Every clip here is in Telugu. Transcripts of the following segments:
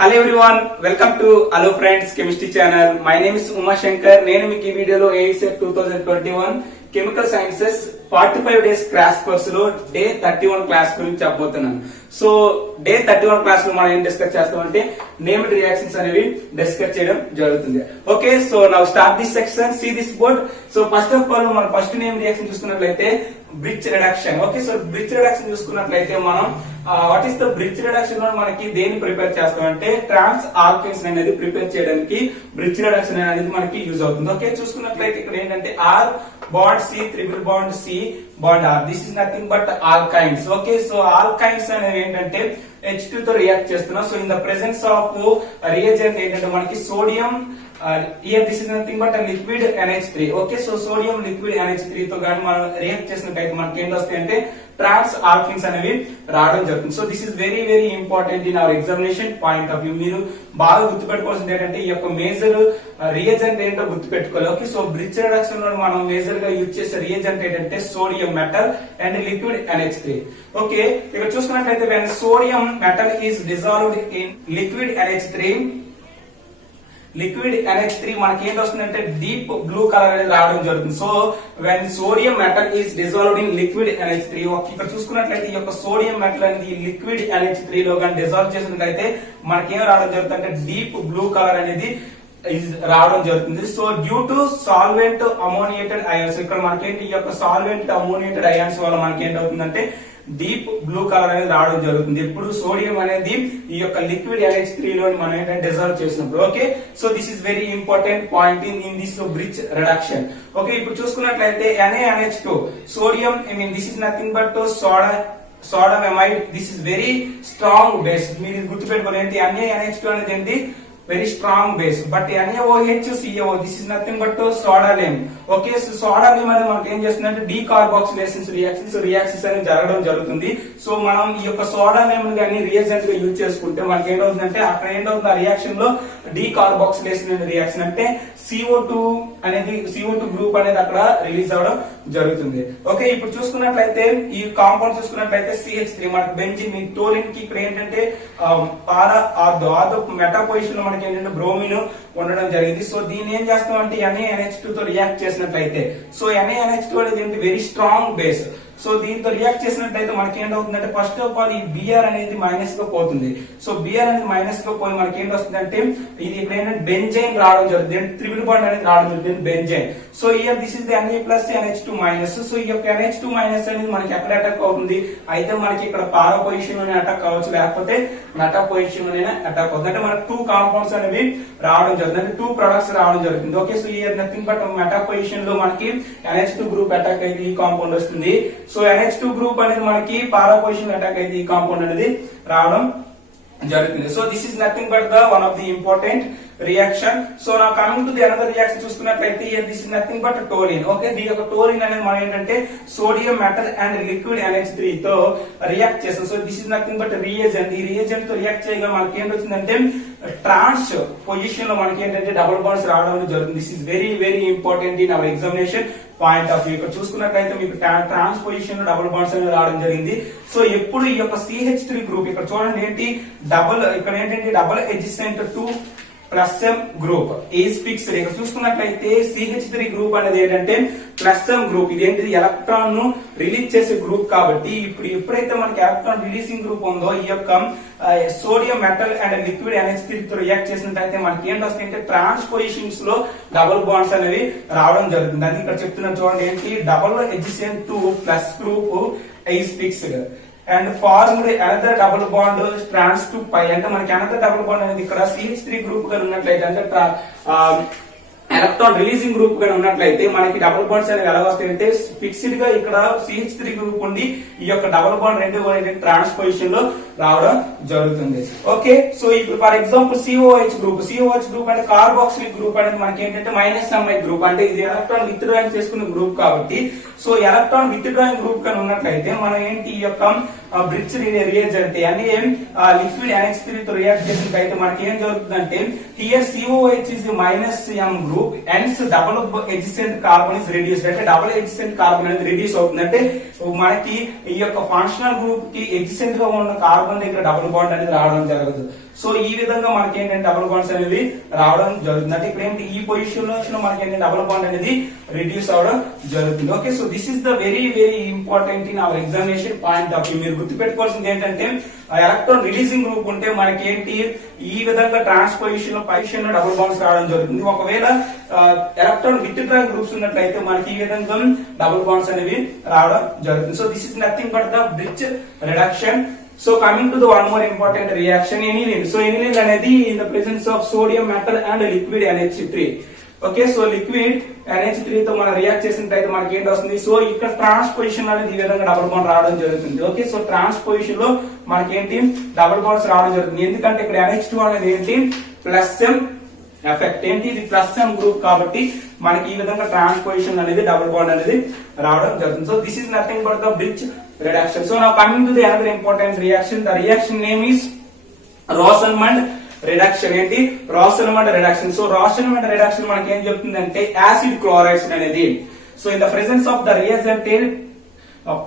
Hello everyone, welcome to hello friends chemistry channel. My name is Uma Shankar. నేను మీకు ఈ వీడియోలో ఏఈసెట్ 2021 chemical sciences 45 days crash course లో డే 31 క్లాస్ గురించి చెప్పబోతున్నాను. సో డే 31 క్లాస్ లో మనం ఏం డిస్కస్ చేస్తామంటే నేమ్డ్ రియాక్షన్స్ అనేవి డిస్కస్ చేయడం జరుగుతుంది. Okay, so now start this section. See this board. So first of all మనం ఫస్ట్ నేమ్ రియాక్షన్ చూసుకున్నట్లయితే Birch reduction. Okay, so Birch reduction చూసుకున్నట్లయితే మనం what is the Birch reduction లో మనకి దేన్ని ప్రిపేర్ చేస్తామంటే ట్రాన్స్ ఆల్కేన్స్ అనేది ప్రిపేర్ చేయడానికి బ్రిడ్జ్ రిడక్షన్ అనేది మనకి యూజ్ అవుతుంది. ఓకే, చూసుకున్నట్లయితే ఇక్కడ ఏంటంటే R bond C triple bond C bond R, this is nothing but alkynes. Okay, so alkynes అనేది ఏంటంటే H2 తో రియాక్ట్ చేస్తున్నాం. So in the presence of reagent ఏంటంటే మనకి sodium here this is nothing but a liquid NH3. Okay, so sodium liquid NH3 తో గాని మనం రియాక్ట్ చేసినట్లయితే మనకి ఏంటి వస్తాయి అంటే ట్రాన్స్ ఆల్కిన్స్ అనేవి రావడం జరుగుతుంది. So this is very very important in our examination point of view. మీరు బాగా గుర్తుపెట్టుకోవాల్సింది ఏంటంటే ఈ యొక్క మేజర్ రియేజెంట్ ఏంటో గుర్తుపెట్టుకోవాలి. ఓకే, సో బ్రిడ్జ్ రిడక్షన్ లో మనం మేజర్ గా యూజ్ చేసే రియేజెంట్ ఏంటంటే sodium metal and liquid NH3. Okay, ఇక్కడ చూసుకున్నట్లయితే when sodium metal is dissolved in liquid NH3, liquid NH3 మనకి ఏంటి వస్తుందంటే డీప్ బ్లూ కలర్ అనేది రావడం జరుగుతుంది. So when sodium metal is dissolved in liquid NH3, ఇక్కడ చూసుకున్నట్లయితే ఈ యొక్క సోడియం మెటల్ అనేది లిక్విడ్ NH3 లో కానీ డిజాల్వ్ చేసినట్లయితే మనకి ఏం రావడం జరుగుతుంది అంటే డీప్ బ్లూ కలర్ అనేది రావడం జరుగుతుంది. So due to solvent ammoniated ions, ఇక్కడ మనకేంటి ఈ యొక్క సాల్వెంట్ అమోనియేటెడ్ అయాన్స్ వల్ల మనకి ఏంటవుతుందంటే డీప్ బ్లూ కలర్ అనేది రావడం జరుగుతుంది. ఇప్పుడు సోడియం అనేది ఈ యొక్క లిక్విడ్ NH3 లో మనం ఏంటంటే డిజాల్వ్ చేసినప్పుడు. Okay, so this is very important point in this Birch reduction. Okay, ఇప్పుడు చూసుకున్నట్లయితే NaNH2 sodium this is nothing but sodamide, this is very strong base. మీరు ఇది గుర్తుపెట్టుకోవాలి ఏంటి NaNH2 అనేది ఏంటి very strong base. But NaOH this is nothing but soda name. Okay, so soda name అనేది మనకి ఏం చేస్తుందంటే డీకార్బాక్సిలేషన్స్ రియాక్షన్స్ అనేది జరగడం జరుగుతుంది. సో మనం ఈ యొక్క సోడా నేమ్ కానీ రియేజెంట్ గా యూజ్ చేసుకుంటే మనకి ఏంటవుతుందంటే అక్కడ ఏంటవుతుంది ఆ రియాక్షన్ లో డీకార్బాక్సిలేషన్ రియాక్షన్ అంటే CO2 గ్రూప్ అనేది అక్కడ రిలీజ్ అవ్వడం జరుగుతుంది. ఓకే, ఇప్పుడు చూసుకున్నట్లయితే ఈ కాంపౌండ్ చూసుకున్నట్లయితే CH3 మనకి బెంజిన్ టోలిన్ కి ఇక్కడ ఏంటంటే పారా ఆర్థో మెటా పొజిషన్ లో మనకి ఏంటంటే బ్రోమిన్ ఉండడం జరిగింది. సో దీన్ని ఏం చేస్తామంటే NaNH2 తో రియాక్ట్ చేసినట్లయితే సో NaNH2 అనేది ఏంటి వెరీ స్ట్రాంగ్ బేస్. సో దీంతో రియాక్ట్ చేసినట్లయితే మనకి ఏంటవుతుందంటే ఫస్ట్ ఆఫ్ ఆల్ ఈ Br అనేది మైనస్ గా పోతుంది. సో Br అనేది మైనస్ గా పోయి మనకి ఏంటి వస్తుందంటే ఇది ఇక్కడ ఏంటంటే బెంజైన్ రావడం జరుగుతుంది, ట్రిపుల్ బాండ్ అనేది రావడం జరుగుతుంది benzyl. So here this is the Na plus NH2 minus. So ఈ యొక్క NH2 మైనస్ అనేది మనకి ఎక్కడ అటాక్ అవుతుంది అయితే మనకి ఇక్కడ పారా పొజిషన్ లోనే అటాక్ కావచ్చు, లేకపోతే మెటా పొజిషన్ లోనే అటాక్ అవుతుంది. అంటే మనకి 2 కాంపౌండ్స్ అనేవి రావడం జరుగుతుంది, అంటే 2 ప్రొడక్ట్స్ రావడం జరుగుతుంది. Okay, so here nothing but meta position లో మనకి NH2 గ్రూప్ అటాక్ అయితే ఈ కాంపౌండ్ వస్తుంది. సో NH2 గ్రూప్ అనేది మనకి పారా పొజిషన్ అటాక్ అయితే ఈ కాంపౌండ్ అనేది రావడం జరుగుతుంది. So this is nothing but the one of the important reaction. So నా coming to the another reaction చూసుకున్నట్లయితే this is nothing but toluene. Okay, దీని యొక్క టోలిన్ అనేది మనం ఏంటంటే sodium metal and liquid NH3 తో రియాక్ట్ చేస్తాం. So this is nothing but reagent. ఈ రియేజెంట్ తో రియాక్ట్ చేయగా మనకి ఏంటి వచ్చిందంటే ట్రాన్స్ పొజిషన్ లో మనకి ఏంటంటే డబుల్ బాండ్స్ రావడం జరుగుతుంది. This is very very important in our examination point of view. ఇక్కడ చూసుకున్నట్లయితే మీకు ట్రాన్స్ పొజిషన్ లో డబుల్ బాండ్స్ అనేది రావడం జరిగింది. సో ఎప్పుడు ఈ యొక్క CH3 గ్రూప్ ఇక్కడ చూడండి ఏంటి ఇక్కడ ఏంటంటే double adjacent 2 plus M group is fixed. ఇక్కడ చూసుకున్నట్లయితే CH3 గ్రూప్ అనేది ఏంటంటే ప్లస్ ఎం గ్రూప్. ఇదేంటిది ఎలక్ట్రాన్ ను రిలీజ్ చేసే గ్రూప్ కాబట్టి ఇప్పుడు ఎప్పుడైతే మనకి ఎలక్ట్రాన్ రిలీజింగ్ గ్రూప్ ఉందో ఈ యొక్క sodium metal and liquid NH3 తో రియాక్ట్ చేసినట్లయితే మనకి ఏంటి వస్తాయంటే ట్రాన్స్ పొజిషన్స్ లో డబుల్ బాండ్స్ అనేవి రావడం జరుగుతుంది. అది ఇక్కడ చెప్తున్నా చూడండి ఏంటి double adjacent 2 plus group is fixed and formed another double bond trans to pi. అంటే మనకి అనదర్ డబుల్ బాండ్ అనేది ఇక్కడ CH3 గ్రూప్ గా ఉన్నట్లయితే అంటే ఎలక్ట్రాన్ రిలీజింగ్ గ్రూప్ గా ఉన్నట్లయితే మనకి డబుల్ బాండ్స్ అనేవి ఎలా వస్తాయంటే ఫిక్స్డ్ గా ఇక్కడ CH3 గ్రూప్ ఉండి ఈ యొక్క డబుల్ బాండ్ రెండు ట్రాన్స్ పొజిషన్ లో రావడం జరుగుతుంది. ఓకే, సో ఇప్పుడు ఫర్ ఎగ్జాంపుల్ COH గ్రూప్ అంటే కార్బాక్సిలిక్ గ్రూప్ అనేది మనకి ఏంటంటే -Mi గ్రూప్, అంటే ఇది ఎలక్ట్రాన్ విత్ డ్రాయింగ్ చేసుకున్న గ్రూప్ కాబట్టి so electron with drawing group గా ఉన్నట్లయితే మనం ఏంటి ఈ యొక్క బ్రిడ్జ్ రియేజెంట్ అని లిక్విడ్ NH3 తో రియాక్ట్ చేసినట్లయితే మనకి ఏం జరుగుతుందంటే here COH is -M group hence double adjacent carbon is reduced. అంటే డబుల్ adjacent carbon అనేది రిడ్యూస్ అవుతుంది, అంటే మనకి ఈ యొక్క ఫంక్షనల్ గ్రూప్ కి ఎడ్జసెంట్ గా ఉన్న కార్బన్ దగ్గర డబుల్ బాండ్ అనేది రావడం జరగదు. సో ఈ విధంగా మనకి ఏంటంటే డబుల్ బాండ్స్ అనేది రావడం జరుగుతుంది. అంటే ఇక్కడ ఏంటి ఈ పొజిషన్ లో మనకి ఏంటంటే డబుల్ బాండ్ అనేది రిడ్యూస్ అవడం జరుగుతుంది. Okay, so this is the very very important in our examination point of view. మీరు గుర్తుపెట్టుకోవాల్సింది ఏంటంటే ఎలక్ట్రాన్ రిలీజింగ్ గ్రూప్ ఉంటే మనకి ఏంటి ఈ విధంగా ట్రాన్స్పోజిషన్ లో పొజిషన్ లో డబుల్ బాండ్స్ రావడం జరుగుతుంది. ఒకవేళ ఎలక్ట్రాన్ విత్డ్రాయింగ్ గ్రూప్స్ ఉన్నట్లయితే మనకి ఈ విధంగా డబుల్ బాండ్స్ అనేవి రావడం జరుగుతుంది. So this is nothing but the Birch reduction. So coming to the one more important reaction, aniline. So aniline అనేది in the presence of sodium metal and liquid NH3. Okay, so liquid NH3 తో మనం రియాక్ట్ చేసినట్లయితే మనకి ఏంటి వస్తుంది. సో ఇక్కడ ట్రాన్స్పోజిషన్ అనేది ఈ విధంగా డబుల్ బాండ్ రావడం జరుగుతుంది. ఓకే, సో ట్రాన్స్పోజిషన్ లో మనకి ఏంటి డబుల్ బాండ్స్ రావడం జరుగుతుంది. ఎందుకంటే ఇక్కడ NH2 అనేది ఏంటి ప్లస్ ఎం ఎఫెక్ట్ ఏంటి, ఇది ప్లస్ ఎం గ్రూప్ కాబట్టి మనకి ఈ విధంగా ట్రాన్స్పోజిషన్ అనేది డబుల్ బాండ్ అనేది రావడం జరుగుతుంది. So this is nothing but the bridge reduction. So now coming to the another important reaction, the reaction name is Rosenmund reduction. ఏంటి Rosenmund reduction. So Rosenmund reduction మనకి ఏం చెప్తుందంటే యాసిడ్ క్లోరైడ్స్ అనేది. So in the presence of the reagent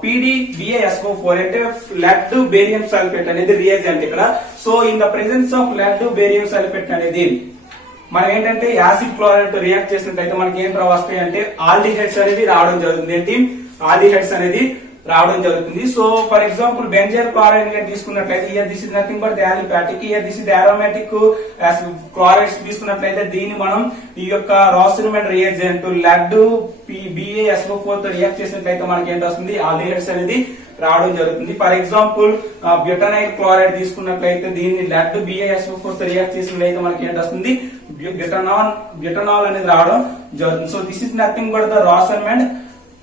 PdBaSO4 అంటే lead barium sulfate అనేది రియేజెంట్ ఇక్కడ. So in the presence of lead barium sulfate అనేది మనం ఏంటంటే యాసిడ్ క్లోరైడ్ తో రియాక్ట్ చేసినట్లయితే మనకి ఏం వస్తాయి అంటే ఆల్డిహైడ్స్ అనేది రావడం జరుగుతుంది. ఏంటి ఆల్డిహైడ్స్ అనేది రావడం జరుగుతుంది. So for example benzyl chloride గా తీసుకున్నట్లయితే here this is nothing but the aliphatic, here this is the aromatic chlorides తీసుకున్నట్లయితే దీన్ని మనం ఈ యొక్క రాసెన్మండ్ రియేజెంట్ lead BaSO4 తో రియాక్ట్ చేసినట్లయితే మనకి ఏంటి వస్తుంది ఆల్డిహైడ్స్ అనేది రావడం జరుగుతుంది. ఫర్ ఎగ్జాంపుల్ బ్యూటనైల్ క్లోరైడ్ తీసుకున్నట్లయితే దీన్ని lead BaSO4 తో రియాక్ట్ చేసినట్లయితే మనకి ఏంటి వస్తుంది బ్యూటనాల్ అనేది రావడం జరుగుతుంది. So this is nothing but the Rosenmund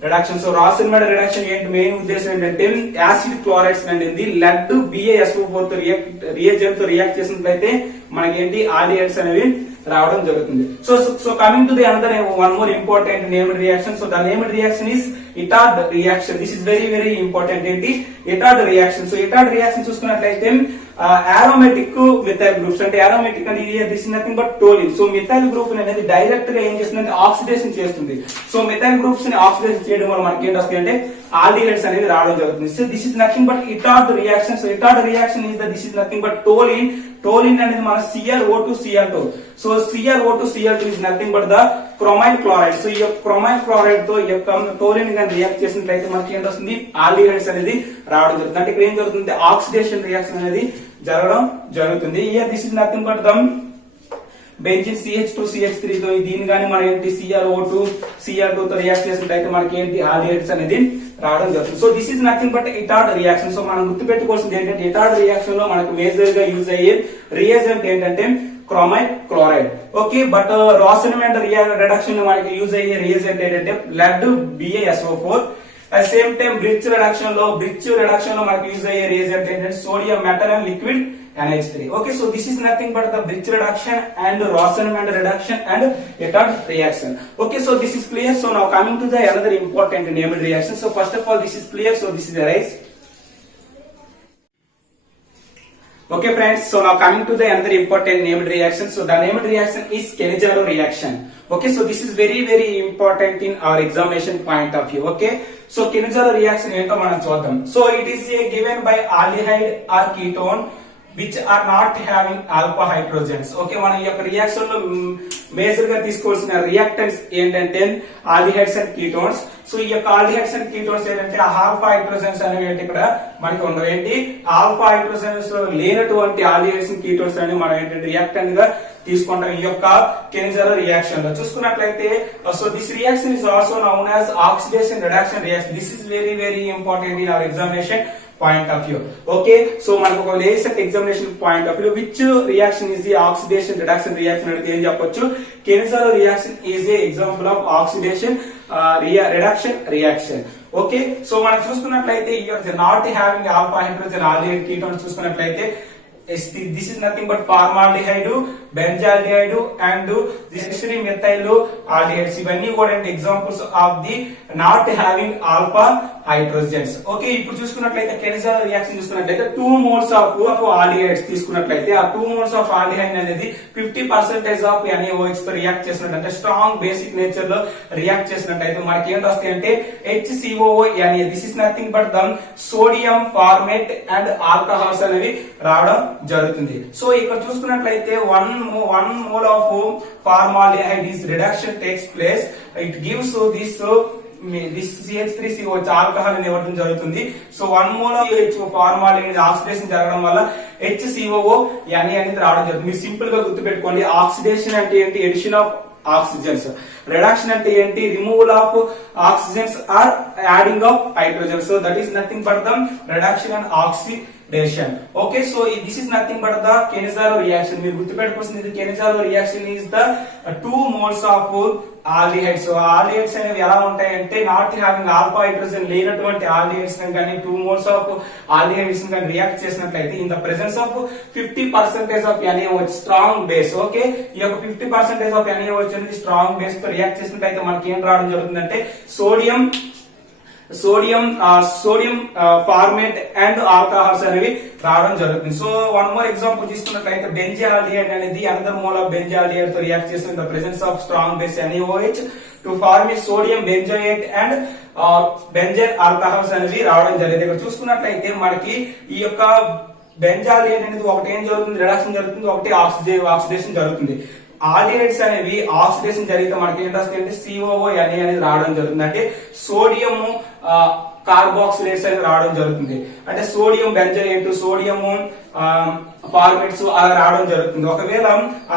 reduction. So Rosenmund reduction ఏంటి మెయిన్ ఉద్దేశం ఏంటంటే యాసిడ్ క్లోరైడ్స్ అనేది lead BaSO4 తో రియేజెంట్ తో రియాక్ట్ చేసినట్లయితే మనకి ఏంటి ఆల్డిహైడ్స్ అనేవి రావడం జరుగుతుంది. So coming to the another one more important named reaction. So the named reaction is Etard reaction. This is very very important. ఏంటి Etard reaction. So Etard reaction చూసుకున్నట్లయితే aromatic methyl groups అంటే aromatic అంటే this is nothing but toluene. So methyl group అనేది డైరెక్ట్ గా ఏం చేస్తుందంటే ఆక్సిడేషన్ చేస్తుంది. సో మిథైల్ గ్రూప్స్ ని ఆక్సిడేషన్ చేయడం వల్ల మనకి ఏంటి వస్తాయి అంటే ఆల్డిహైడ్స్ అనేది రావడం జరుగుతుంది. So this is nothing but Etard reaction. So Etard reaction is this is nothing but toluene. Toluene అనేది మన CrO2 Cl2. So CrO2 Cl2 is nothing but the chromyl chloride. So ఈ క్రోమైల్ క్లోరైడ్ తో ఈ యొక్క టోలిన్ గా రియాక్ట్ చేసినట్లయితే మనకి ఏంటి వస్తుంది ఆల్డిహైడ్స్ అనేది రావడం జరుగుతుంది. అంటే ఇక్కడ ఏం జరుగుతుంది ఆక్సిడేషన్ రియాక్షన్ అనేది జరగడం జరుగుతుంది. Here this is nothing but the benzene CH2CH3 తో దీని గాని మనం ఏంటి CrO2 Cl2 తో రియాక్ట్ చేసినట్లయితే మనకి ఏంటి ఆల్డిహైడ్స్ అనేది రావడం జరుగుతుంది. So this is nothing but Etard reaction. So మనం గుర్తుపెట్టుకోవాల్సింది ఏంటంటే ఇటార్డ్ రియాక్షన్ లో మనకు మేజర్ గా యూజ్ అయ్యే రియేజెంట్ ఏంటంటే chromyl chloride. Okay, but Rosenmund reduction లో మనకి యూజ్ అయ్యే రియేజెంట్ ఏంటంటే lead BaSO4. At same time Birch reduction లో మనకి యూజ్ అయ్యే రియేజెంట్ ఏంటంటే sodium metal and liquid NH3. Okay, so this is nothing but the bridge reduction and Rosenmund reduction and Ittard reaction. Okay, so this is clear. So now coming to the another important named reaction. So first of all, this is clear. So this is arise. Okay friends, so now coming to the another important named reaction. So the named reaction is Cannizzaro reaction. Okay, so this is very very important in our examination point of view. Okay, so Cannizzaro reaction ento manam chuddam. So it is given by aldehyde or ketone which are not having alpha hydrogens. Okay, మన ఈ యొక్క రియాక్షన్ లో మేజర్ గా తీసుకోవాల్సిన రియాక్టెంట్స్ ఏంటంటే ఆల్డిహైడ్స్ అండ్ కీటోన్స్. సో ఈ యొక్క ఆల్డిహైడ్స్ అండ్ కీటోన్స్ ఏంటంటే ఆల్ఫా హైడ్రోజన్స్ అనేవి ఇక్కడ మనకి ఉండవు. ఏంటి ఆల్ఫా హైడ్రోజన్స్ లేనటువంటి ఆల్డిహైడ్స్ అండ్ కీటోన్స్ అనేవి మనం ఏంటంటే రియాక్టెంట్ గా తీసుకుంటాం ఈ యొక్క కెనిజారో రియాక్షన్ లో. చూసుకున్నట్లయితే so this reaction is also known as oxidation reduction reaction. This is very very important in our examination point of view. Okay, so మనకు ఒక లేసెంట్ examination point of view which reaction is the oxidation reduction reaction అంటే ఏం చెప్పొచ్చు Cannizzaro reaction is a example of oxidation reduction reaction. Okay, so మనం చూసుకున్నట్లయితే not having alpha hydrogen aldehyde ketones చూసుకున్నట్లయితే this is nothing but formaldehyde, benzaldehyde and this methyl aldehydes. ఇవన్నీ కూడా examples of the not having alpha hydrogens. Okay, ఇప్పుడు చూసుకున్నట్లయితే కెనిజాల్ రియాక్షన్ చూసుకున్నట్లయితే 2 moles ఆఫ్ ఆల్డిహైడ్స్ తీసుకున్నట్లయితే ఆ 2 moles ఆఫ్ ఆల్డిహైడ్ అనేది 50% ఆఫ్ NaOH తో రియాక్ట్ చేసినట్టు అంటే స్ట్రాంగ్ బేసిక్ నేచర్ లో రియాక్ట్ చేసినట్లయితే మనకి ఏంటి వస్తాయి అంటే HCOO Na. This is nothing but the sodium format and alcohols అనేవి రావడం జరుగుతుంది. సో ఇక్కడ చూసుకున్నట్లయితే 1 mole of formaldehyde is reduction takes place. It gives this CH3COH alcohol అనేది ఇవ్వడం జరుగుతుంది. So 1 mole of formaldehyde oxidation జరగడం వల్ల HCOO Na అనేది రావడం జరుగుతుంది. మీరు సింపుల్ గా గుర్తుపెట్టుకోండి, ఆక్సిడేషన్ అంటే ఏంటి? Edition of oxygens. రిడక్షన్ అంటే ఏంటి? Removal of oxygens or adding of hydrogen. So that is nothing but the reduction and oxidation. Okay, so this is nothing but the Cannizzaro reaction. మీరు గుర్తుపెట్టుకోవాల్సింది Cannizzaro reaction is the 2 moles of aldehydes. So aldehydes అనేవి ఎలా ఉంటాయంటే నాట్ హ్యావింగ్ ఆల్ఫా హైడ్రోజన్ లేనటువంటి ఆల్డిహైడ్స్ కానీ 2 moles ఆఫ్ ఆల్డిహైడ్స్ కానీ రియాక్ట్ చేసినట్లయితే in the presence of 50% of NaOH strong base. Okay, ఈ యొక్క 50% ఆఫ్ NaOH అనేది స్ట్రాంగ్ బేస్ తో రియాక్ట్ చేసినట్లయితే మనకి ఏం రావడం జరుగుతుందంటే సోడియం ఫార్మేట్ అండ్ ఆల్కహాల్స్ అనేవి రావడం జరుగుతుంది. సో 1 more ఎగ్జాంపుల్ తీసుకున్నట్లయితే బెంజాల్డిహైడ్ అనేది అనదర్ మోల్ ఆఫ్ బెంజాల్డిహైడ్ తో రియాక్ట్ చేస్తుంది the presence of strong base NaOH to form sodium benzoate and benzyl alcohols అనేవి రావడం జరిగింది. ఇక్కడ చూసుకున్నట్లయితే మనకి ఈ యొక్క బెంజాల్డిహైడ్ అనేది ఒకటి ఏం జరుగుతుంది? రిడక్షన్ జరుగుతుంది, ఒకటి ఆక్సిడేషన్ జరుగుతుంది. ఆల్డిహైడ్స్ అనేవి ఆక్సిడేషన్ జరిగితే మనకి ఏంటి వస్తాయి అంటే COO Na అనేది రావడం జరుగుతుంది. అంటే సోడియం కార్బాక్సిలేట్స్ అనేది రావడం జరుగుతుంది. అంటే సోడియం బెంజోయేట్, సోడియం ఫార్మేట్స్ అలా రావడం జరుగుతుంది. ఒకవేళ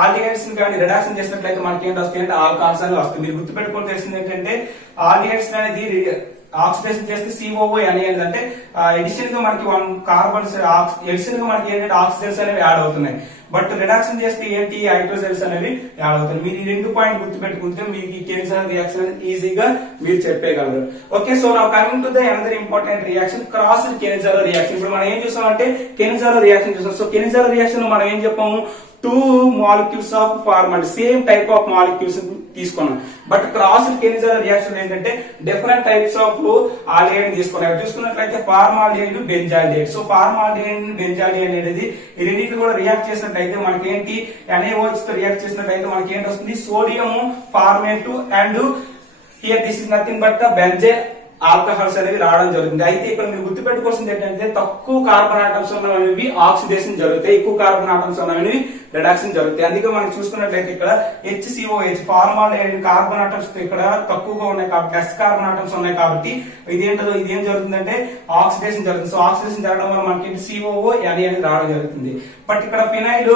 ఆల్డిహైడ్స్ కానీ రిడక్షన్ చేసినట్లయితే మనకి ఏంటి వస్తాయి అంటే ఆల్కహాల్స్ అనేవి వస్తాయి. మీరు గుర్తుపెట్టుకోవాల్సింది ఏంటంటే ఆల్డిహైడ్స్ అనేది ఆక్సిడేషన్ చేస్తే COO అనేది అంటే ఎడిషన్ గా మనకి 1 కార్బన్స్ ఎడిషన్ గా మనకి ఏంటంటే ఆక్సిజన్స్ అనేవి యాడ్ అవుతున్నాయి. బట్ రిడక్షన్ చేస్తే ఏంటి? హైడ్రోజన్స్ అనేవి యాడ్ అవుతాయి. మీరు ఈ 2 పాయింట్ గుర్తుపెట్టుకుంటే మీకు ఈ కెనిజాల్ రియాక్షన్ ఈజీగా మీరు చెప్పేయగలరు. ఓకే, సో నా coming to the another important reaction crossed Cannizzaro reaction. ఇప్పుడు మనం ఏం చూసామంటే కెనిజాల్ రియాక్షన్ చూసాం. సో కెనిజాల్ రియాక్షన్ లో మనం ఏం చెప్పాము? 2 molecules of formaldehyde same type of molecules తీసుకున్నాం. బట్ క్రాస్ కెనిజాల్ రియాక్షన్ ఏంటంటే డిఫరెంట్ టైప్స్ ఆఫ్ ఆల్డిహైడ్ తీసుకున్నాం. చూసుకున్నట్లయితే formaldehyde, benzaldehyde. So formaldehyde benzaldehyde అనేది ఈ రెండింటిని కూడా రియాక్ట్ చేసినట్లయితే మనకి ఏంటి? NaOH తో రియాక్ట్ చేసినట్లయితే మనకి ఏంటి వస్తుంది? Sodium format and here this is nothing but the benzyl alcohols అనేవి రావడం జరుగుతుంది. అయితే ఇక్కడ మీరు గుర్తుపెట్టుకోవాల్సింది ఏంటంటే తక్కువ కార్బన్ ఆటమ్స్ ఉన్నవి ఆక్సిడేషన్ జరుగుతాయి, ఎక్కువ కార్బన్ ఆటమ్స్ ఉన్నవి రిడక్షన్ జరుగుతాయి. అందుకే మనం చూసుకున్నట్లయితే ఇక్కడ HCOH ఫార్మాల్డిహైడ్ కార్బన్ ఆటమ్స్ ఇక్కడ తక్కువగా ఉన్నాయి కాబట్టి లెస్ కార్బన్ ఆటమ్స్ ఉన్నాయి కాబట్టి ఇదేం జరుగుతుందంటే ఆక్సిడేషన్ జరుగుతుంది. సో ఆక్సిడేషన్ జరగడం వల్ల మనకి COO Na అనేది రావడం జరుగుతుంది. బట్ ఇక్కడ phenyl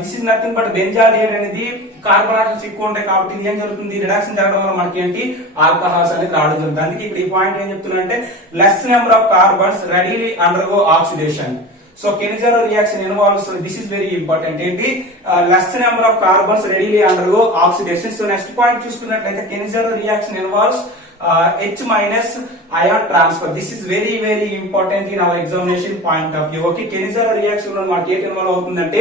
this is nothing but benzaldehyde అనేది కార్బన్ ఆటమ్స్ ఎక్కువ ఉంటాయి కాబట్టి ఇది ఏం జరుగుతుంది? రిడక్షన్ జరగడం వల్ల మనకి ఏంటి? ఆల్కహాల్స్ అనేది రావడం జరుగుతుంది. అందుకే ఇక్కడ ఈ పాయింట్ ఏం చెప్తున్నా less number of carbons readily undergo oxidation. So Cannizzaro reaction involves this is very important ఏంటి? Less number of carbons readily undergo oxidation. So next point చూసుకున్నట్లయితే Cannizzaro reaction involves H minus ion transfer. This is very important in our examination point of view. Okay, Cannizzaro reaction లో మనకి ఏంటి ఇన్వాల్వ్ అవుతుందంటే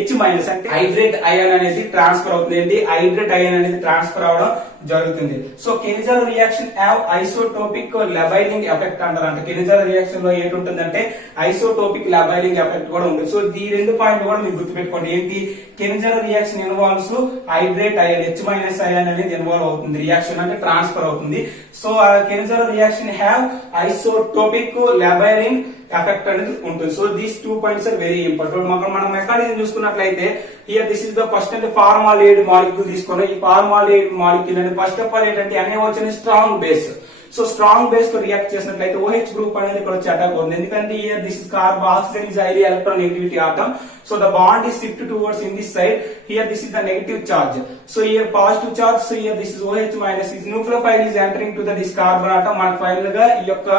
H minus అంటే హైడ్రేట్ అయాన్ అనేది ట్రాన్స్ఫర్ అవుతుంది. ఏంటి? హైడ్రేట్ అయాన్ అనేది ట్రాన్స్ఫర్ అవడం జరుగుతుంది. So Cannizzaro reaction have isotopic labelling effect అంటారు. అంటే కెనిజాలో రియాక్షన్ లో ఏంటి ఉంటుందంటే ఐసోటోపిక్ లెబైలింగ్ ఎఫెక్ట్ కూడా ఉంది. సో ఈ 2 పాయింట్ కూడా మీరు గుర్తుపెట్టుకోండి. ఏంటి? Cannizzaro reaction involves hydride ion H minus ion అనేది ఇన్వాల్వ్ అవుతుంది. రియాక్షన్ అంటే ట్రాన్స్ఫర్ అవుతుంది. So Cannizzaro reaction have isotopic labelling effect అనేది ఉంటుంది. So these 2 points are very important. మనం మెకానిజం చూసుకున్నట్లయితే here this is the first అంటే ఫార్మాల్డిహైడ్ మాలిక్యూల్ తీసుకున్నాం. ఈ ఫార్మాల్డిహైడ్ మాలిక్యూల్ అనేది ఫస్ట్ ఆఫ్ ఆల్ ఏంటంటే NaOH అనేది strong base. So strong base తో రియాక్ట్ చేసినట్లయితే OH గ్రూప్ అనేది ఇక్కడ వచ్చి అటాక్ అవుతుంది. ఎందుకంటే here this is carbon oxygen is highly electronegativity atom. So the bond is shifted towards in this side. Here this is the negative charge. So here positive charge. So here this is OH minus. This nucleophile is entering to the this carbon atom. మనకు ఫైనల్ గా ఈ యొక్క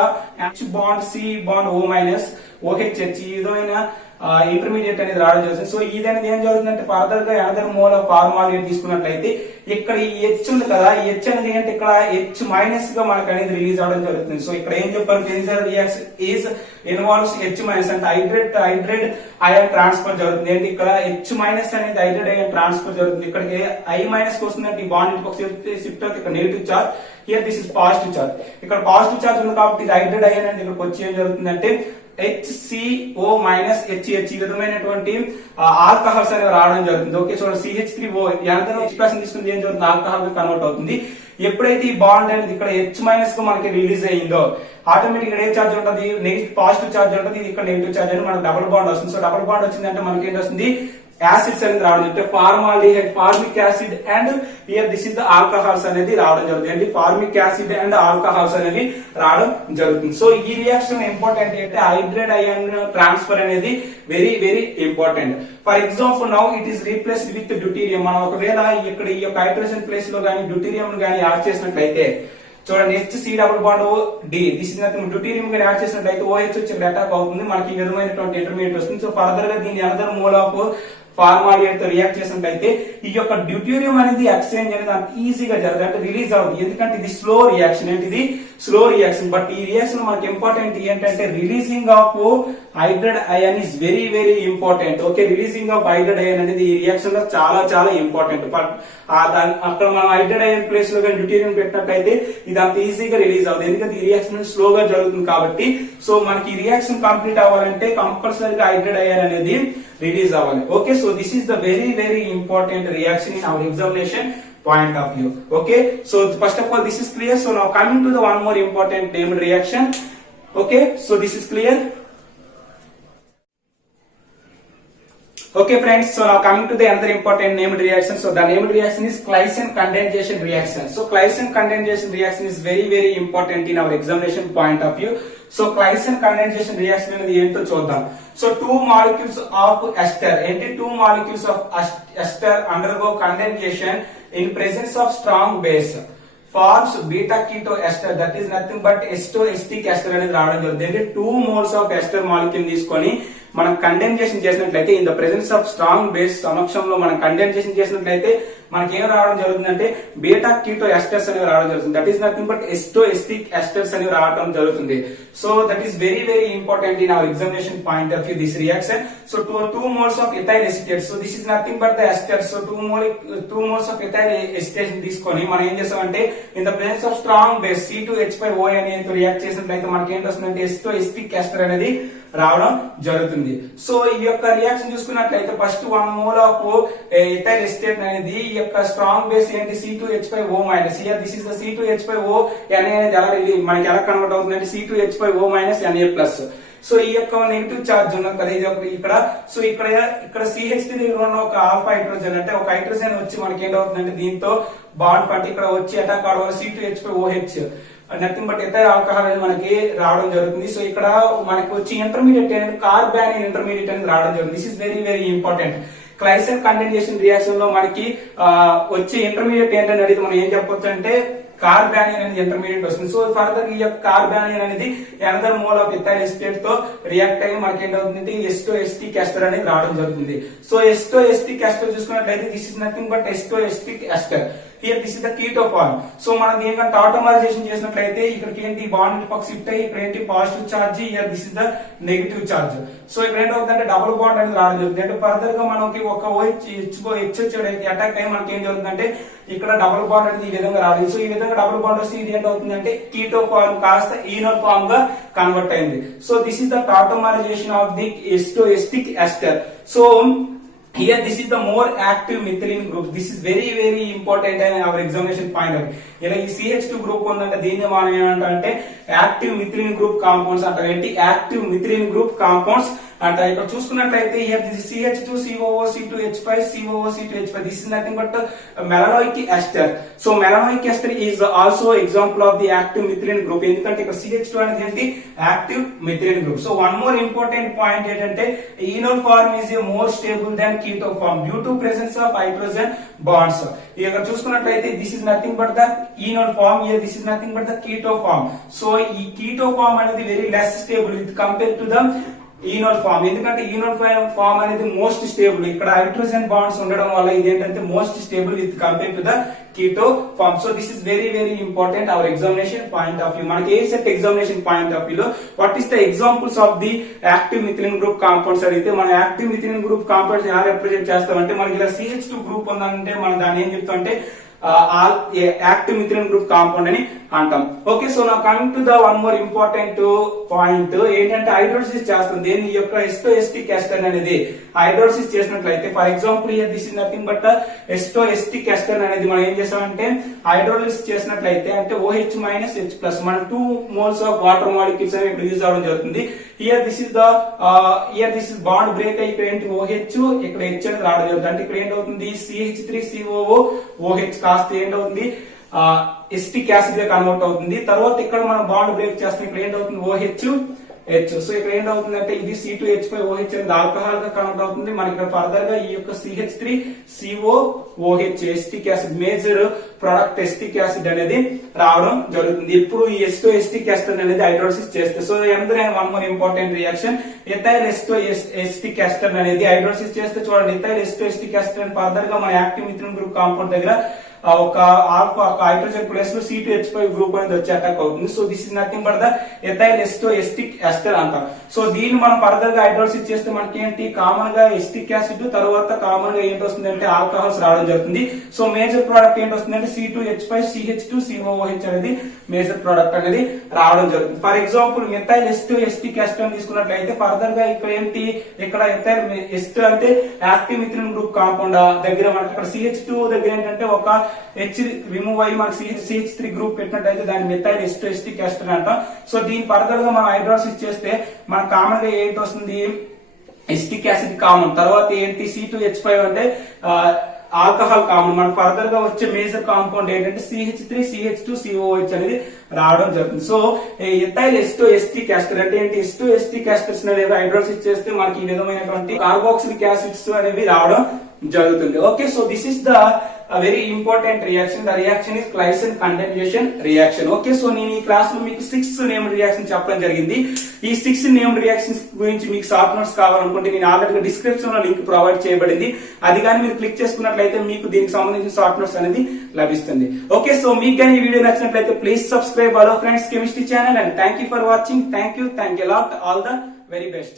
H bond C bond O minus OH ఈ విధమైన ఇంటర్మీడియట్ అనేది రావడం జరుగుతుంది. సో ఇది అనేది ఏం జరుగుతుందంటే ఫర్దర్ గా అనదర్ మోల్ ఆఫ్ ఫార్మాలిటీ తీసుకున్నట్లయితే ఇక్కడ ఈ హెచ్ ఉంది కదా, ఈ హెచ్ అనేది ఏంటి ఇక్కడ హెచ్ మైనస్ గా మనకు అనేది రిలీజ్ అవడం జరుగుతుంది. సో ఇక్కడ ఏం చెప్పారు, reaction is involves H minus అంటే హైడ్రేట్ అయాన్ ట్రాన్స్ఫర్ జరుగుతుంది. ఏంటి ఇక్కడ హెచ్ మైనస్ అనేది హైడ్రేట్ అయాన్ ట్రాన్స్ఫర్ జరుగుతుంది. ఇక్కడ ఐ మైనస్ వస్తుందంటే ఈ బాండ్ ఇటు షిఫ్ట్ అవుతుంది. ఇక్కడ negative charge, here this is positive charge. ఇక్కడ పాజిటివ్ చార్జ్ ఉంది కాబట్టి ఇది హైడ్రేట్ అయాన్ అనేది ఇక్కడికి వచ్చి ఏం జరుగుతుందంటే HCO మైనస్ HH ఈ విధమైనటువంటి ఆల్కహాల్స్ అనేవి రావడం జరుగుతుంది. ఓకే, చూడండి CH3O ఎంత ఎక్స్ప్రెషన్ తీసుకుంటే ఏం జరుగుతుంది, ఆల్కహాల్ గా కన్వర్ట్ అవుతుంది. ఎప్పుడైతే ఈ బాండ్ అనేది ఇక్కడ H మైనస్ గా మనకి రిలీజ్ అయ్యిందో ఆటోమేటిక్ ఇక్కడ ఏ చార్జ్ ఉంటుంది, నెగిటివ్ పాజిటివ్ చార్జ్ ఉంటుంది, ఇది ఇక్కడ నెగిటివ్ చార్జ్ అని మనకు డబుల్ బాండ్ వస్తుంది. సో డబుల్ బాండ్ వచ్చిందంటే మనకి ఏంటి వస్తుంది, యాసిడ్స్ అనేది రావడం అంటే formaldehyde, formic acid and here this is the alcohols అనేది రావడం జరుగుతుంది. అంటే ఫార్మిక్ యాసిడ్ అండ్ ఆల్కహాల్స్ అనేది రావడం జరుగుతుంది. సో ఈ రియాక్షన్ ఇంపార్టెంట్ అంటే హైడ్రేట్ అయాన్ ట్రాన్స్ఫర్ అనేది very very important. For example now it is replaced with deuterium. మనం ఒకవేళ ఇక్కడ ఈ యొక్క హైడ్రోజన్ ప్లేస్ లో గానీ డ్యూటీరియం గానీ యాడ్ చేసినట్లయితే చూడండి HC double bond D this is nothing, deuterium గా యాడ్ చేసినట్లయితే OH వచ్చి అటాక్ అవుతుంది, మనకి ఈ విధమైనటువంటి ఇంటర్మీడియట్ వస్తుంది. సో ఫర్దర్ గా దీని అనదర్ మోల్ ఆఫ్ ఫార్మాలిటీ తో రియాక్ట్ చేసినట్లయితే ఈ యొక్క డ్యూటీరియం అనేది ఎక్స్చేంజ్ అనేది అంత ఈజీగా జరగదు, అంటే రిలీజ్ అవుతుంది. ఎందుకంటే ఇది స్లో రియాక్షన్, అంటే ఇది స్లో రియాక్షన్. బట్ ఈ రియాక్షన్ మనకి ఇంపార్టెంట్ ఏంటంటే releasing of hydride ion is very very important. Okay, releasing of hydride ion అనేది ఈ రియాక్షన్ లో చాలా చాలా ఇంపార్టెంట్. బట్ అక్కడ మనం హైడ్రేట్ అయాన్ ప్లేస్ లో డ్యూటీరియం పెట్టినట్లయితే ఇది అంత ఈజీగా రిలీజ్ అవుతుంది, ఎందుకంటే ఈ రియాక్షన్ స్లోగా జరుగుతుంది కాబట్టి. సో మనకి ఈ రియాక్షన్ కంప్లీట్ అవ్వాలంటే కంపల్సరీగా హైడ్రేట్ అయాన్ అనేది రిలీజ్ అవ్వాలి. Okay, so this is the very very important reaction in our examination point of view. Okay, so first of all this is clear. So now coming to the one more important named reaction. Okay, so this is clear. Okay friends, so now coming to the another important named reaction. So the named reaction is Claisen condensation reaction. So Claisen condensation reaction is very very important in our examination point of view. So Claisen condensation reaction అనేది ఏంటో చూద్దాం. So two molecules of ester, two molecules of ester undergo condensation in presence of strong base forms beta keto ester, that is nothing but estoestic ester అనేది రావడం జరుగుతుంది. అంటే 2 moles of ester molecule తీసుకొని మనం కండెన్సేషన్ చేసినట్లయితే in the presence of strong base సమక్షంలో మనం కండెన్సేషన్ చేసినట్లయితే మనకి ఏం రావడం జరుగుతుందంటే బీటా కీటో ఎస్టర్స్ అనేవి రావడం జరుగుతుంది. That is nothing but acetoacetic esters అనేవి రావడం జరుగుతుంది. So that is very very important in our examination point of view this reaction. So 2 moles of ethyl acetate, so this is nothing but the ester. So 2 moles of ethyl acetate తీసుకొని మనం ఏం చేస్తామంటే in the presence of strong base C2H5O అనేది రియాక్ట్ చేసినట్లయితే మనకి ఏంటి వస్తుందంటే ఎస్టోఎస్టిక్ ఎస్టర్ అనేది రావడం జరుగుతుంది. సో ఈ యొక్క రియాక్షన్ చూసుకున్నట్లయితే first 1 mole of ethyl acetate అనేది ఈ యొక్క స్ట్రాంగ్ బేస్ ఏంటి C2H5O minus, here this is the C2H5O Na అనేది ఎలా మనకి ఎలా కన్వర్ట్ అవుతుందంటే C2H5O minus Na plus. So ఈ యొక్క నెగిటివ్ చార్జ్ ఉన్నది కదా ఇది ఇక్కడ. సో ఇక్కడ CH3 దగ్గర ఉన్న ఒక ఆల్ఫా హైడ్రోజన్ అంటే ఒక హైడ్రోజన్ వచ్చి మనకి ఏంటవుతుందంటే దీంతో బాండ్ పట్టి ఇక్కడ వచ్చి అటాక్ అవడం వల్ల C2H5OH nothing but ethyl alcohol అనేది మనకి రావడం జరుగుతుంది. సో ఇక్కడ మనకి వచ్చి ఇంటర్మీడియట్ అనేది కార్బానిల్ ఇంటర్మీడియట్ అనేది రావడం జరుగుతుంది. This is very very important. Claisen condensation reaction లో మనకి వచ్చే ఇంటర్మీడియట్ ఏంటని అడిగితే మనం ఏం చెప్పొచ్చు అంటే కార్బానిల్ అనేది ఇంటర్మీడియట్ వస్తుంది. సో ఫర్దర్ ఈ యొక్క కార్బానిల్ అనేది another mole of ethyl acetate తో రియాక్ట్ అయ్యి మనకి ఏంటవుతుంది ఎస్టోఎస్టిక్ ఎస్టర్ అనేది రావడం జరుగుతుంది. సో ఎస్టోఎస్టిక్ ఎస్టర్ చూసుకున్నట్లయితే this is nothing but acetoacetic ester. Here this is the keto form. So మనం దీనికంటే ఆటోమరైజేషన్ చేసినట్లయితే ఇక్కడికి ఏంటి బాండ్ పక్క షిఫ్ట్ అయ్యి ఇక్కడ ఏంటి positive charge, here this is the negative charge. So ఇక్కడ ఏంటవుతుందంటే డబుల్ బాండ్ అనేది రావడం జరుగుతుంది. అంటే ఫర్దర్ గా మనకి ఒక హెచ్ అటాక్ అయ్యి మనకి ఏం జరుగుతుందంటే ఇక్కడ డబుల్ బాండ్ అనేది ఈ విధంగా రావాలి. సో ఈ విధంగా డబుల్ బాండ్ వస్తే ఇది ఏంటవుతుందంటే కీటో ఫార్మ్ కాస్త ఈనోల్ ఫార్మ్ గా కన్వర్ట్ అయింది. So this is the tautomerisation of the acetoacetic ester. So here this is the more active methylene group. This is very very important in our examination point of view. ఇలా ఈ CH2 గ్రూప్ ఉందంటే దీన్ని మనం ఏమంటామంటే యాక్టివ్ మిథిలిన్ గ్రూప్ కాంపౌండ్స్ అంటారు. ఏంటి యాక్టివ్ మిథిలిన్ గ్రూప్ కాంపౌండ్స్ అంట. ఇక్కడ చూసుకున్నట్లయితే here this is CH2 COO C2H5 COO C2H5. this is nothing but melanoic ester. So melanoic ester is also example of the active methylene group. ఎందుకంటే ఇక్కడ CH2 అనేది ఏంటి active methylene group. So one more important point ఏంటంటే enol form is a more stable than keto form due to presence of hydrogen bonds. ఇక్కడ చూసుకున్నట్లయితే this is nothing but the enol form, here this is nothing but the keto form. So ఈ కీటో ఫార్మ్ అనేది very less stable with compare to the enol form. ఎందుకంటే ఈనోల్ ఫామ్ అనేది మోస్ట్ స్టేబుల్. ఇక్కడ హైడ్రోజన్ బాండ్స్ ఉండడం వల్ల ఇది ఏంటంటే most stable with compare to the keto form. So this is very very important our examination point of view. మనకి ఏ set examination point of view లో what is the examples of the active methylene group compounds అడిగితే మన యాక్టివ్ మిథిలిన్ గ్రూప్ కాంపౌండ్స్ ఎలా రిప్రజెంట్ చేస్తామంటే మనకి ఇలా CH2 గ్రూప్ ఉందంటే మనం దాన్ని ఏం చెప్తామంటే యాక్టివ్ మిథిలిన్ గ్రూప్ కాంపౌండ్ అని అంటాం. ఓకే, సో నా coming to the one more important point ఏంటంటే హైడ్రోలిసిస్ చేస్తుంది. ఈ యొక్క ఎస్టోఎస్టిక్ ఎస్టర్ అనేది హైడ్రోలిసిస్ చేసినట్లయితే for example here this is nothing but acetoacetic ester అనేది మనం ఏం చేస్తామంటే హైడ్రోలిసిస్ చేసినట్లయితే అంటే OH మైనస్ H ప్లస్ మన 2 మోల్స్ ఆఫ్ వాటర్ మాలిక్యూల్స్ అనేవి ప్రొడ్యూస్ అవడం జరుగుతుంది. Here this is bond break అయి ఇక్కడ ఏంటి OH ఇక్కడ H అనేది రావడం జరుగుతుంది. అంటే ఇక్కడ ఏంటవుతుంది CH3COO OH కాస్త ఏంటవుతుంది ఎస్టిక్ యాసిడ్ గా కన్వర్ట్ అవుతుంది. తర్వాత ఇక్కడ మనం బాండ్ బ్రేక్ చేస్తాం. ఇక్కడ ఏంటవుతుంది OH H. సో ఇక్కడ ఏంటవుతుంది అంటే ఇది C2H5OH అనేది ఆల్కహాల్ గా కన్వర్ట్ అవుతుంది. మనకి ఇక్కడ ఫర్దర్ గా ఈ యొక్క CH3COOH acetic acid major product acetic acid అనేది రావడం జరుగుతుంది. ఇప్పుడు ఈ ఎస్టిక్ యాసిడ్ అనేది హైడ్రోలిసిస్ చేస్తే so one more important reaction ethyl acetic acid అనేది హైడ్రోలిసిస్ చేస్తే చూడండి ఎథైల్ ఎస్టిక్ యాసిడ్ అని ఫర్దర్ గా మన యాక్టివ్ మిథిలిన్ గ్రూప్ కాంపౌండ్ దగ్గర ఒక ఆల్ఫా హైడ్రోజన్ ప్లస్ లో C2H5 గ్రూప్ అనేది వచ్చి అటాక్ అవుతుంది. So this is nothing but the ethyl acetic acid అంటాం. సో దీన్ని మనం ఫర్దర్ గా హైడ్రోలిసిస్ చేస్తే మనకి ఏంటి కామన్ గా ఎస్టిక్ యాసిడ్ తర్వాత కామన్ గా ఏంటి వస్తుంది అంటే ఆల్కహాల్స్ రావడం జరుగుతుంది. సో మేజర్ ప్రోడక్ట్ ఏంటి వస్తుంది అంటే C2H5CH2COOH అనేది మేజర్ ప్రోడక్ట్ అనేది రావడం జరుగుతుంది. For example ethyl acetic acid తీసుకున్నట్లయితే ఫర్దర్ గా ఇక్కడ ఏంటి ఇక్కడ ఎథైల్ ఎస్ట్ అంటే యాక్టివ్ మిథిలిన్ గ్రూప్ కాంపౌండ్ దగ్గర మనకి ఇక్కడ CH2 దగ్గర ఏంటంటే ఒక H రిమూవ్ అయ్యి మనకి CH3 గ్రూప్ పెట్టినట్టయితే దాన్ని మెథైల్ ఎస్టిక్ యాసిడ్ అంటాం. సో దీని ఫర్దర్ గా మనం హైడ్రోలిసిస్ చేస్తే మనకు కామన్ గా ఏంటి వస్తుంది ఎస్టిక్ యాసిడ్ కామన్ తర్వాత ఏంటి C2H5 అంటే ఆల్కహాల్ కామన్. మనకు ఫర్దర్ గా వచ్చే మేజర్ కాంపౌండ్ ఏంటంటే CH3CH2COOH అనేది రావడం జరుగుతుంది. సో ఎథైల్ ఎస్టిక్ యాసిడ్ అంటే ఏంటి ఎస్టిక్ యాసిడ్స్ అనేవి హైడ్రోలిసిస్ చేస్తే మనకి ఈ విధమైనటువంటి కార్బాక్సిలిక్ యాసిడ్స్ అనేవి రావడం జరుగుతుంది. Okay, so this is the very important reaction. The reaction is Claisen condensation reaction. Okay, so నేను ఈ క్లాస్ లో మీకు 6 నేమ్డ్ రియాక్షన్ చెప్పడం జరిగింది. ఈ 6 నేమ్డ్ రియాక్షన్స్ గురించి మీకు షార్ట్ నోట్స్ కావాలనుకుంటే నేను ఆల్రెడీ డిస్క్రిప్షన్ లో లింక్ ప్రొవైడ్ చేయబడింది. అది కానీ మీరు క్లిక్ చేసుకున్నట్లయితే మీకు దీనికి సంబంధించిన షార్ట్ నోట్స్ అనేది లభిస్తుంది. ఓకే, సో మీకు కానీ ఈ వీడియో నచ్చినట్లయితే please subscribe hello friends chemistry channel and thank you for watching. Thank you lot. All the very best.